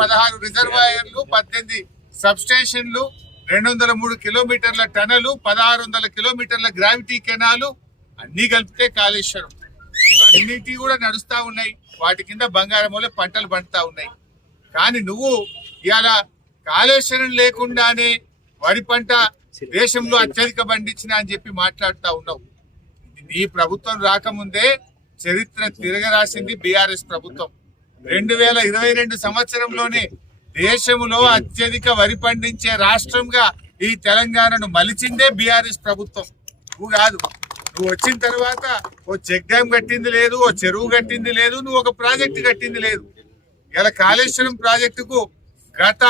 16 రిజర్వాయర్లు, 18 సబ్ స్టేషన్లు, 203 కిలోమీటర్ల టనలు, 1600 కిలోమీటర్ల గ్రావిటీ కెనాలు అన్ని కలిపితే కాళేశ్వరం. ఇవన్నిటి కూడా నడుస్తా ఉన్నాయి. వాటి కింద బంగారమూలే పంటలు పండుతా ఉన్నాయి. కానీ నువ్వు ఇవాళ కాళేశ్వరం లేకుండానే వరి పంట దేశంలో అత్యధిక పండించిన అని చెప్పి మాట్లాడుతా ఉన్నావు. నీ ప్రభుత్వం రాకముందే చరిత్ర తిరగరాసింది బీఆర్ఎస్ ప్రభుత్వం. 2022 సంవత్సరంలోనే దేశంలో అత్యధిక వరి పండించే రాష్ట్రంగా ఈ తెలంగాణను మలిచిందే బీఆర్ఎస్ ప్రభుత్వం. నువ్వు కాదు. నువ్వు వచ్చిన తర్వాత ఓ చెక్ డ్యామ్ కట్టింది లేదు, ఓ చెరువు కట్టింది లేదు, నువ్వు ఒక ప్రాజెక్టు కట్టింది లేదు. ఇలా కాళేశ్వరం ప్రాజెక్టుకు గత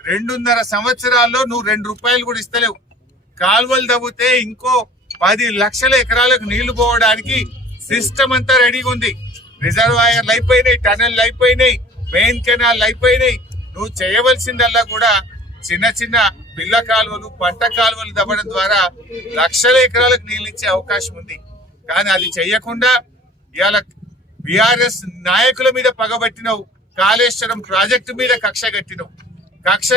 2.5 సంవత్సరాల్లో నువ్వు 2 రూపాయలు కూడా ఇస్తలేవు. కాలువలు తవ్వితే ఇంకో 10 లక్షల ఎకరాలకు నీళ్లు పోవడానికి సిస్టమ్ అంతా రెడీగా ఉంది. రిజర్వాయర్లు అయిపోయినాయి, టనెల్ అయిపోయినాయి, మెయిన్ కెనాల్ అయిపోయినాయి. నువ్వు చేయవలసిందల్లా కూడా చిన్న చిన్న పిల్ల కాలువలు, పంట కాలువలు తవ్వడం ద్వారా లక్షల ఎకరాలకు నీళ్ళు ఇచ్చే అవకాశం ఉంది. కానీ అది చెయ్యకుండా ఇవాళ బీఆర్ఎస్ నాయకుల మీద పగబట్టినవు. కాళేశ్వరం ప్రాజెక్టు మీద కక్ష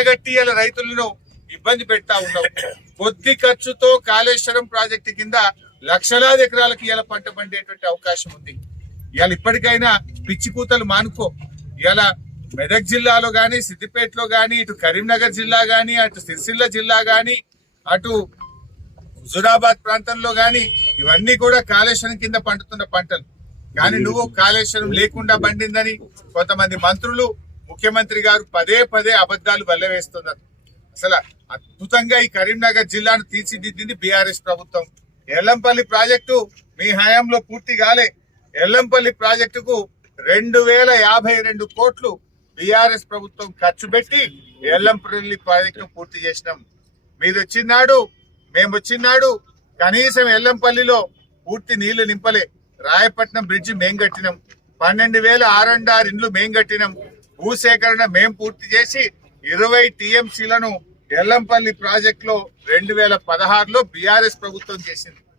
కట్టి ఇలా రైతులను ఇబ్బంది పెడతా ఉన్నావు. కొద్ది ఖర్చుతో కాళేశ్వరం ప్రాజెక్టు కింద లక్షలాది ఎకరాలకు ఇలా పంట పండేటువంటి అవకాశం ఉంది. ఇవాళ ఇప్పటికైనా పిచ్చి కూతలు మానుకో. ఇవాళ మెదక్ జిల్లాలో గాని, సిద్దిపేటలో గాని, ఇటు కరీంనగర్ జిల్లా గాని, అటు సిరిసిల్ల జిల్లా గాని, అటు హుజురాబాద్ ప్రాంతంలో గాని ఇవన్నీ కూడా కాళేశ్వరం కింద పండుతున్న పంటలు. కానీ నువ్వు కాళేశ్వరం లేకుండా పండిందని కొంతమంది మంత్రులు, ముఖ్యమంత్రి గారు పదే అబద్ధాలు వల్లవేస్తున్నారు. అసలు అద్భుతంగా ఈ కరీంనగర్ జిల్లాను తీర్చిదిద్దింది బీఆర్ఎస్ ప్రభుత్వం. ఎల్లంపల్లి ప్రాజెక్టు మీ హయాంలో పూర్తి కాలే. ఎల్లంపల్లి ప్రాజెక్టుకు 2052 కోట్లు బీఆర్ఎస్ ప్రభుత్వం ఖర్చు పెట్టి ఎల్లంపల్లి ప్రాజెక్టు పూర్తి చేసినాం. మీరు వచ్చినాడు, మేము వచ్చినాడు కనీసం ఎల్లంపల్లిలో పూర్తి నీళ్లు నింపలే. రాయపట్నం బ్రిడ్జి మేం కట్టినాం, 12,606 ఇండ్లు మేం కట్టినాం. భూసేకరణ మేం పూర్తి చేసి 20 టీఎంసీలను ఎల్లంపల్లి ప్రాజెక్టులో 2016లో బీఆర్ఎస్ ప్రభుత్వం చేసింది.